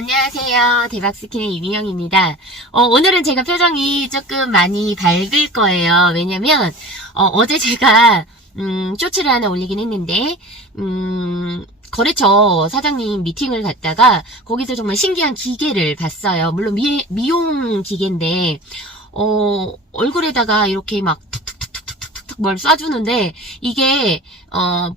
안녕하세요. 대박스킨의 이민영입니다. 오늘은 제가 표정이 조금 많이 밝을 거예요. 왜냐면 어제 제가 쇼츠를 하나 올리긴 했는데 거래처 사장님 미팅을 갔다가 거기서 정말 신기한 기계를 봤어요. 물론 미용 기계인데 얼굴에다가 이렇게 막 뭘 쏴주는데 이게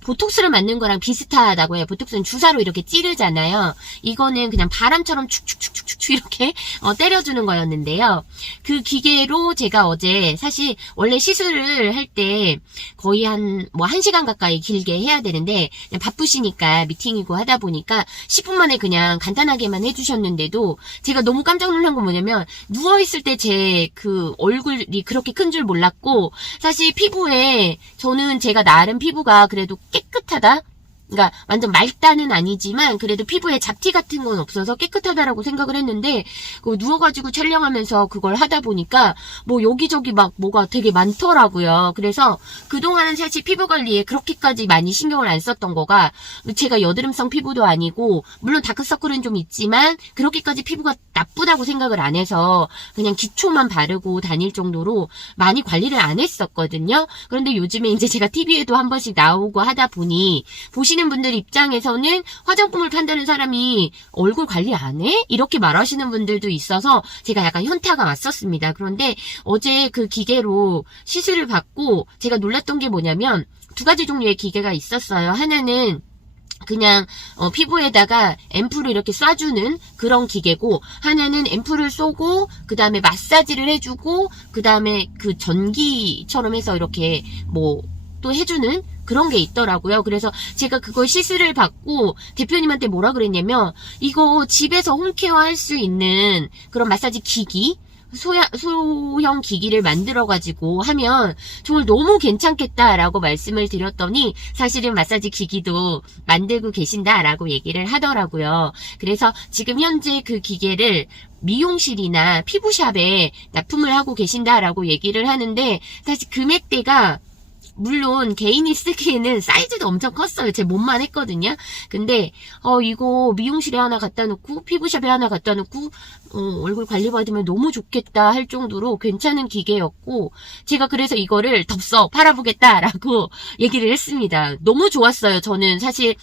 보톡스를 맞는 거랑 비슷하다고 해요. 보톡스는 주사로 이렇게 찌르잖아요. 이거는 그냥 바람처럼 축축축축축 이렇게 때려주는 거였는데요. 그 기계로 제가 어제 사실 원래 시술을 할 때 거의 한 1시간 가까이 길게 해야 되는데 그냥 바쁘시니까 미팅이고 하다 보니까 10분 만에 그냥 간단하게만 해주셨는데도 제가 너무 깜짝 놀란 건 뭐냐면 누워있을 때 제 그 얼굴이 그렇게 큰 줄 몰랐고 사실 피부에 저는 제가 나름 피부가 그래도 깨끗하다? 그러니까 완전 맑다는 아니지만 그래도 피부에 잡티 같은 건 없어서 깨끗하다라고 생각을 했는데 누워가지고 촬영하면서 그걸 하다 보니까 뭐 여기저기 막 뭐가 되게 많더라고요. 그래서 그동안은 사실 피부 관리에 그렇게까지 많이 신경을 안 썼던 거가 제가 여드름성 피부도 아니고 물론 다크서클은 좀 있지만 그렇게까지 피부가 나쁘다고 생각을 안 해서 그냥 기초만 바르고 다닐 정도로 많이 관리를 안 했었거든요. 그런데 요즘에 이제 제가 TV에도 한 번씩 나오고 하다 보니 보시는 분들 입장에서는 화장품을 판다는 사람이 얼굴 관리 안 해? 이렇게 말하시는 분들도 있어서 제가 약간 현타가 왔었습니다. 그런데 어제 그 기계로 시술을 받고 제가 놀랐던 게 뭐냐면 2가지 종류의 기계가 있었어요. 하나는 그냥 피부에다가 앰플을 이렇게 쏴주는 그런 기계고 하나는 앰플을 쏘고 그 다음에 마사지를 해주고 그 다음에 그 전기처럼 해서 이렇게 뭐 또 해주는 그런 게 있더라고요. 그래서 제가 그걸 시술을 받고 대표님한테 뭐라 그랬냐면 이거 집에서 홈케어 할 수 있는 그런 마사지 기기 소형 기기를 만들어가지고 하면 정말 너무 괜찮겠다라고 말씀을 드렸더니 사실은 마사지 기기도 만들고 계신다라고 얘기를 하더라고요. 그래서 지금 현재 그 기계를 미용실이나 피부샵에 납품을 하고 계신다라고 얘기를 하는데 사실 금액대가 물론 개인이 쓰기에는 사이즈도 엄청 컸어요. 제 몸만 했거든요. 근데 이거 미용실에 하나 갖다 놓고 피부샵에 하나 갖다 놓고 얼굴 관리 받으면 너무 좋겠다 할 정도로 괜찮은 기계였고 제가 그래서 이거를 덥석 팔아보겠다라고 얘기를 했습니다. 너무 좋았어요. 저는 사실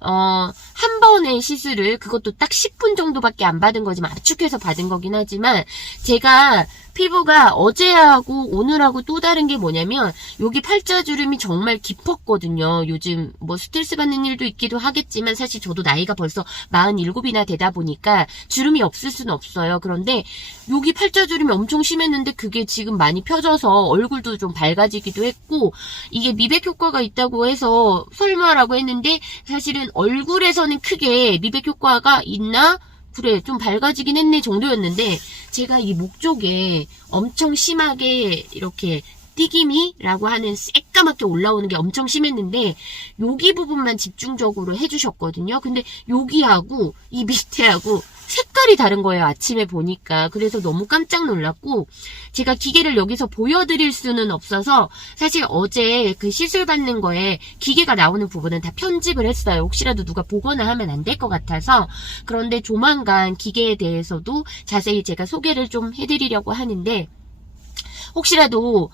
한 번의 시술을 그것도 딱 10분 정도밖에 안 받은 거지만 압축해서 받은 거긴 하지만 제가 피부가 어제하고 오늘하고 또 다른 게 뭐냐면 여기 팔자주름이 정말 깊었거든요. 요즘 뭐 스트레스 받는 일도 있기도 하겠지만 사실 저도 나이가 벌써 47이나 되다 보니까 주름이 없을 수는 없어요. 그런데 여기 팔자주름이 엄청 심했는데 그게 지금 많이 펴져서 얼굴도 좀 밝아지기도 했고 이게 미백 효과가 있다고 해서 설마라고 했는데 사실은 얼굴에서는 크게 미백 효과가 있나? 그래 좀 밝아지긴 했네 정도였는데 제가 이 목 쪽에 엄청 심하게 이렇게 띠기미라고 하는 새까맣게 올라오는 게 엄청 심했는데 여기 부분만 집중적으로 해주셨거든요. 근데 여기하고 이 밑에하고 색깔이 다른 거예요. 아침에 보니까. 그래서 너무 깜짝 놀랐고 제가 기계를 여기서 보여드릴 수는 없어서 사실 어제 그 시술 받는 거에 기계가 나오는 부분은 다 편집을 했어요. 혹시라도 누가 보거나 하면 안 될 것 같아서. 그런데 조만간 기계에 대해서도 자세히 제가 소개를 좀 해드리려고 하는데 혹시라도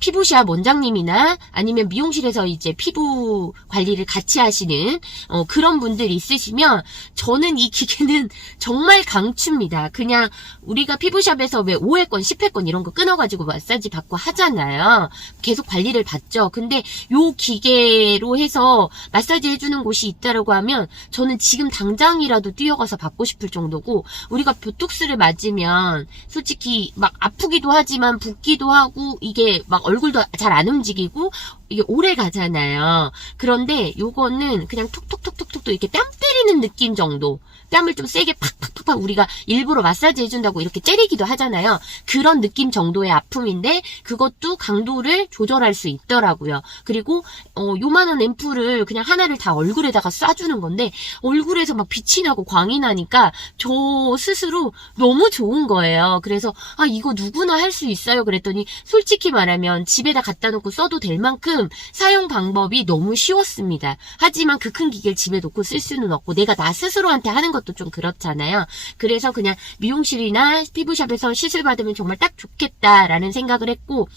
피부샵 원장님이나 아니면 미용실에서 이제 피부 관리를 같이 하시는 그런 분들 있으시면 저는 이 기계는 정말 강추입니다. 그냥 우리가 피부샵에서 왜 5회권, 10회권 이런 거 끊어가지고 마사지 받고 하잖아요. 계속 관리를 받죠. 근데 요 기계로 해서 마사지 해주는 곳이 있다라고 하면 저는 지금 당장이라도 뛰어가서 받고 싶을 정도고 우리가 보톡스를 맞으면 솔직히 막 아프기도 하지만 붓기도 하고 이게 막 얼굴도 잘 안 움직이고 이게 오래 가잖아요. 그런데 요거는 그냥 톡톡톡톡톡 이렇게 뺨 때리는 느낌 정도. 뺨을 좀 세게 팍팍팍팍 우리가 일부러 마사지 해준다고 이렇게 때리기도 하잖아요. 그런 느낌 정도의 아픔인데 그것도 강도를 조절할 수 있더라고요. 그리고 요만한 앰플을 그냥 하나를 다 얼굴에다가 쏴주는 건데 얼굴에서 막 빛이 나고 광이 나니까 저 스스로 너무 좋은 거예요. 그래서 이거 누구나 할 수 있어요. 그랬더니 솔직히 말하면 집에다 갖다 놓고 써도 될 만큼 그만큼 사용 방법이 너무 쉬웠습니다. 하지만 그 큰 기계를 집에 놓고 쓸 수는 없고 내가 나 스스로한테 하는 것도 좀 그렇잖아요. 그래서 그냥 미용실이나 피부샵에서 시술 받으면 정말 딱 좋겠다라는 생각을 했고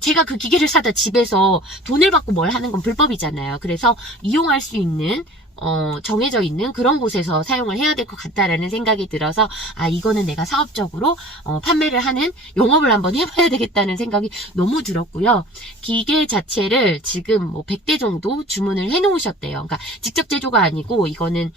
제가 그 기계를 사다 집에서 돈을 받고 뭘 하는 건 불법이잖아요. 그래서 이용할 수 있는 정해져 있는 그런 곳에서 사용을 해야 될 것 같다라는 생각이 들어서 이거는 내가 사업적으로 판매를 하는 영업을 한번 해봐야 되겠다는 생각이 너무 들었고요. 기계 자체를 지금 뭐 100대 정도 주문을 해 놓으셨대요. 그러니까 직접 제조가 아니고 이거는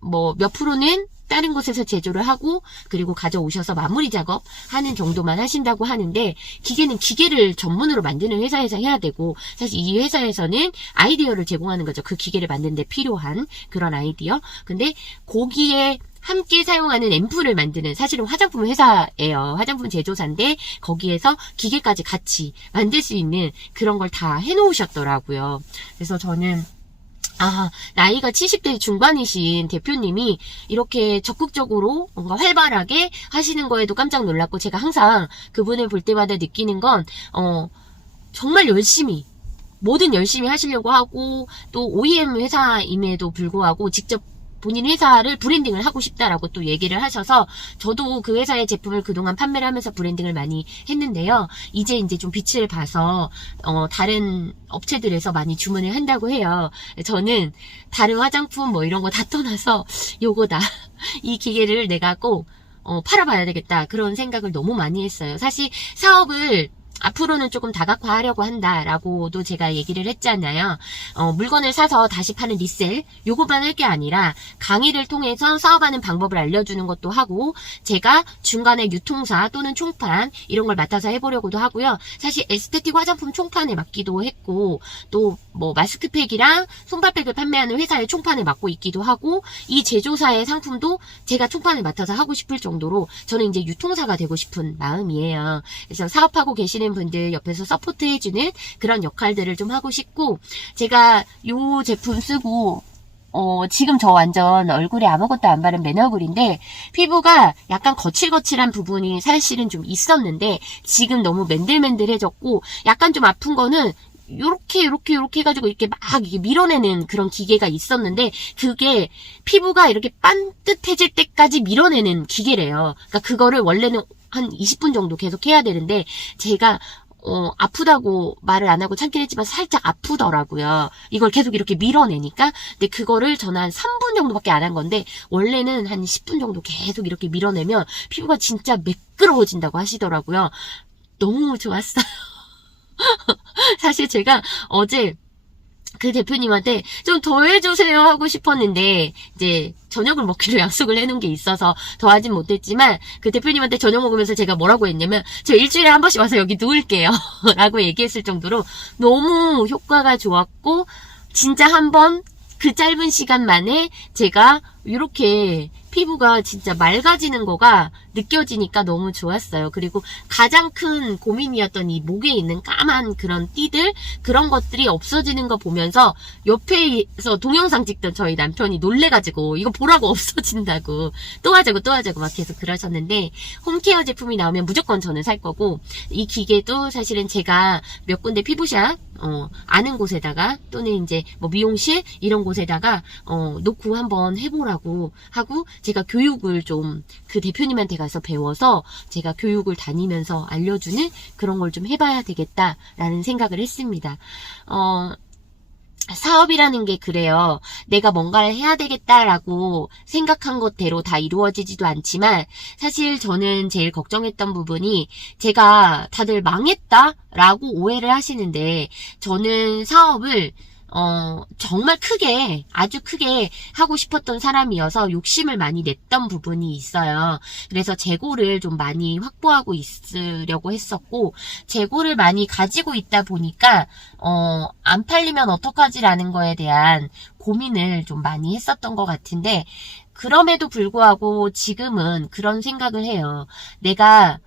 뭐 몇 프로는 다른 곳에서 제조를 하고 그리고 가져오셔서 마무리 작업 하는 정도만 하신다고 하는데 기계는 기계를 전문으로 만드는 회사에서 해야 되고 사실 이 회사에서는 아이디어를 제공하는 거죠. 그 기계를 만드는 데 필요한 그런 아이디어. 근데 거기에 함께 사용하는 앰플을 만드는 사실은 화장품 회사예요. 화장품 제조사인데 거기에서 기계까지 같이 만들 수 있는 그런 걸 다 해놓으셨더라고요. 그래서 저는 나이가 70대 중반이신 대표님이 이렇게 적극적으로 뭔가 활발하게 하시는 거에도 깜짝 놀랐고 제가 항상 그분을 볼 때마다 느끼는 건 정말 뭐든 열심히 하시려고 하고 또 OEM 회사임에도 불구하고 직접 본인 회사를 브랜딩을 하고 싶다라고 또 얘기를 하셔서 저도 그 회사의 제품을 그동안 판매를 하면서 브랜딩을 많이 했는데요. 이제 좀 빛을 봐서 다른 업체들에서 많이 주문을 한다고 해요. 저는 다른 화장품 뭐 이런 거 다 떠나서 요거다. 이 기계를 내가 꼭 팔아봐야 되겠다. 그런 생각을 너무 많이 했어요. 사실 사업을 앞으로는 조금 다각화하려고 한다라고도 제가 얘기를 했잖아요. 물건을 사서 다시 파는 리셀 요것만 할 게 아니라 강의를 통해서 사업하는 방법을 알려주는 것도 하고 제가 중간에 유통사 또는 총판 이런 걸 맡아서 해보려고도 하고요. 사실 에스테틱 화장품 총판에 맡기도 했고 또 뭐 마스크팩이랑 손발팩을 판매하는 회사의 총판을 맡고 있기도 하고 이 제조사의 상품도 제가 총판을 맡아서 하고 싶을 정도로 저는 이제 유통사가 되고 싶은 마음이에요. 그래서 사업하고 계시는 분들 옆에서 서포트해주는 그런 역할들을 좀 하고 싶고 제가 요 제품 쓰고 지금 저 완전 얼굴에 아무것도 안 바른 맨 얼굴인데 피부가 약간 거칠거칠한 부분이 사실은 좀 있었는데 지금 너무 맨들맨들해졌고 약간 좀 아픈 거는 요렇게 해가지고 이렇게 막 이게 밀어내는 그런 기계가 있었는데 그게 피부가 이렇게 반듯해질 때까지 밀어내는 기계래요. 그러니까 그거를 원래는 한 20분 정도 계속 해야 되는데 제가 아프다고 말을 안 하고 참긴 했지만 살짝 아프더라고요. 이걸 계속 이렇게 밀어내니까. 근데 그거를 저는 한 3분 정도밖에 안 한 건데 원래는 한 10분 정도 계속 이렇게 밀어내면 피부가 진짜 매끄러워진다고 하시더라고요. 너무 좋았어요. 사실 제가 어제 그 대표님한테 좀 더 해주세요 하고 싶었는데 이제 저녁을 먹기로 약속을 해놓은 게 있어서 더 하진 못했지만 그 대표님한테 저녁 먹으면서 제가 뭐라고 했냐면 저 일주일에 한 번씩 와서 여기 누울게요 라고 얘기했을 정도로 너무 효과가 좋았고 진짜 한번 그 짧은 시간 만에 제가 이렇게 피부가 진짜 맑아지는 거가 느껴지니까 너무 좋았어요. 그리고 가장 큰 고민이었던 이 목에 있는 까만 그런 띠들 그런 것들이 없어지는 거 보면서 옆에서 동영상 찍던 저희 남편이 놀래가지고 이거 보라고 없어진다고 또 하자고 막 계속 그러셨는데 홈케어 제품이 나오면 무조건 저는 살 거고 이 기계도 사실은 제가 몇 군데 피부샵 아는 곳에다가 또는 이제 뭐 미용실 이런 곳에다가 놓고 한번 해보라고 하고 제가 교육을 좀 그 대표님한테 가서 배워서 제가 교육을 다니면서 알려주는 그런 걸 좀 해봐야 되겠다라는 생각을 했습니다. 사업이라는 게 그래요. 내가 뭔가를 해야 되겠다라고 생각한 것대로 다 이루어지지도 않지만 사실 저는 제일 걱정했던 부분이 제가 다들 망했다라고 오해를 하시는데 저는 사업을 정말 크게, 아주 크게 하고 싶었던 사람이어서 욕심을 많이 냈던 부분이 있어요. 그래서 재고를 좀 많이 확보하고 있으려고 했었고, 재고를 많이 가지고 있다 보니까, 안 팔리면 어떡하지라는 거에 대한 고민을 좀 많이 했었던 것 같은데, 그럼에도 불구하고 지금은 그런 생각을 해요. 내가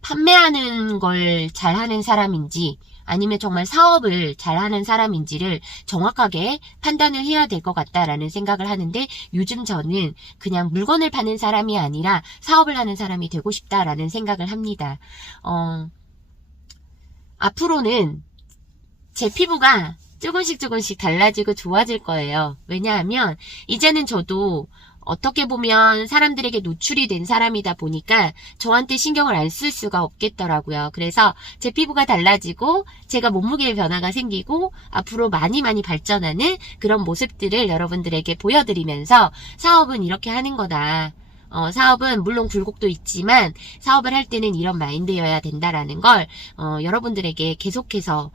판매하는 걸 잘하는 사람인지 아니면 정말 사업을 잘하는 사람인지를 정확하게 판단을 해야 될 것 같다라는 생각을 하는데 요즘 저는 그냥 물건을 파는 사람이 아니라 사업을 하는 사람이 되고 싶다라는 생각을 합니다. 앞으로는 제 피부가 조금씩 달라지고 좋아질 거예요. 왜냐하면 이제는 저도 어떻게 보면 사람들에게 노출이 된 사람이다 보니까 저한테 신경을 안 쓸 수가 없겠더라고요. 그래서 제 피부가 달라지고 제가 몸무게의 변화가 생기고 앞으로 많이 발전하는 그런 모습들을 여러분들에게 보여드리면서 사업은 이렇게 하는 거다. 사업은 물론 굴곡도 있지만 사업을 할 때는 이런 마인드여야 된다라는 걸 여러분들에게 계속해서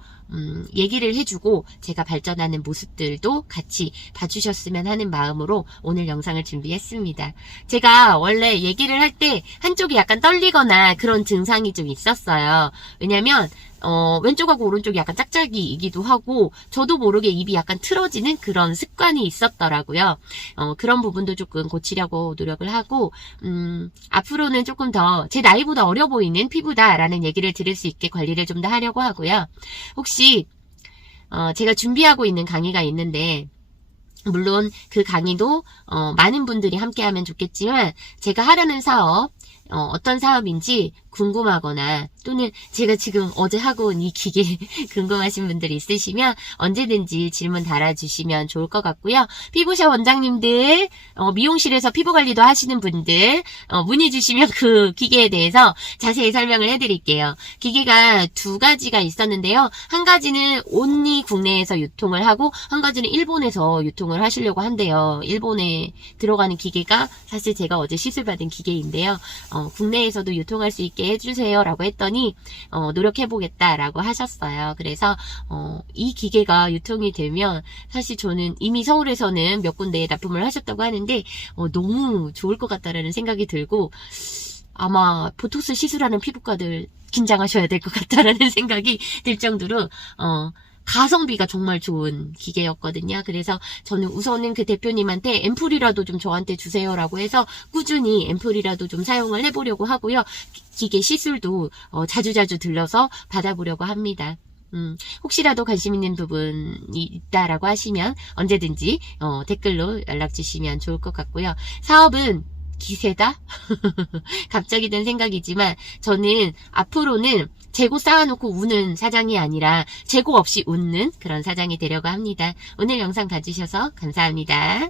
얘기를 해주고 제가 발전하는 모습들도 같이 봐주셨으면 하는 마음으로 오늘 영상을 준비했습니다. 제가 원래 얘기를 할 때 한쪽이 약간 떨리거나 그런 증상이 좀 있었어요. 왜냐면 왼쪽하고 오른쪽이 약간 짝짝이이기도 하고 저도 모르게 입이 약간 틀어지는 그런 습관이 있었더라고요. 그런 부분도 조금 고치려고 노력을 하고 앞으로는 조금 더 제 나이보다 어려 보이는 피부다라는 얘기를 들을 수 있게 관리를 좀 더 하려고 하고요. 혹시 제가 준비하고 있는 강의가 있는데 물론 그 강의도 많은 분들이 함께하면 좋겠지만 제가 하려는 사업 어떤 사업인지 궁금하거나 또는 제가 지금 어제 하고 온 이 기계 궁금하신 분들이 있으시면 언제든지 질문 달아주시면 좋을 것 같고요. 피부샵 원장님들, 미용실에서 피부관리도 하시는 분들 문의 주시면 그 기계에 대해서 자세히 설명을 해드릴게요. 기계가 두 가지가 있었는데요. 한 가지는 온리 국내에서 유통을 하고 한 가지는 일본에서 유통을 하시려고 한대요. 일본에 들어가는 기계가 사실 제가 어제 시술받은 기계인데요. 국내에서도 유통할 수 있게 해주세요 라고 했더니 노력해보겠다라고 하셨어요. 그래서 이 기계가 유통이 되면 사실 저는 이미 서울에서는 몇 군데에 납품을 하셨다고 하는데 너무 좋을 것 같다라는 생각이 들고 아마 보톡스 시술하는 피부과들 긴장하셔야 될 것 같다라는 생각이 들 정도로 가성비가 정말 좋은 기계였거든요. 그래서 저는 우선은 그 대표님한테 앰플이라도 좀 저한테 주세요라고 해서 꾸준히 앰플이라도 좀 사용을 해보려고 하고요. 기계 시술도 자주자주 들러서 받아보려고 합니다. 혹시라도 관심 있는 부분이 있다라고 하시면 언제든지 댓글로 연락 주시면 좋을 것 같고요. 사업은 기세다? 갑자기 든 생각이지만 저는 앞으로는 재고 쌓아놓고 우는 사장이 아니라 재고 없이 웃는 그런 사장이 되려고 합니다. 오늘 영상 봐주셔서 감사합니다.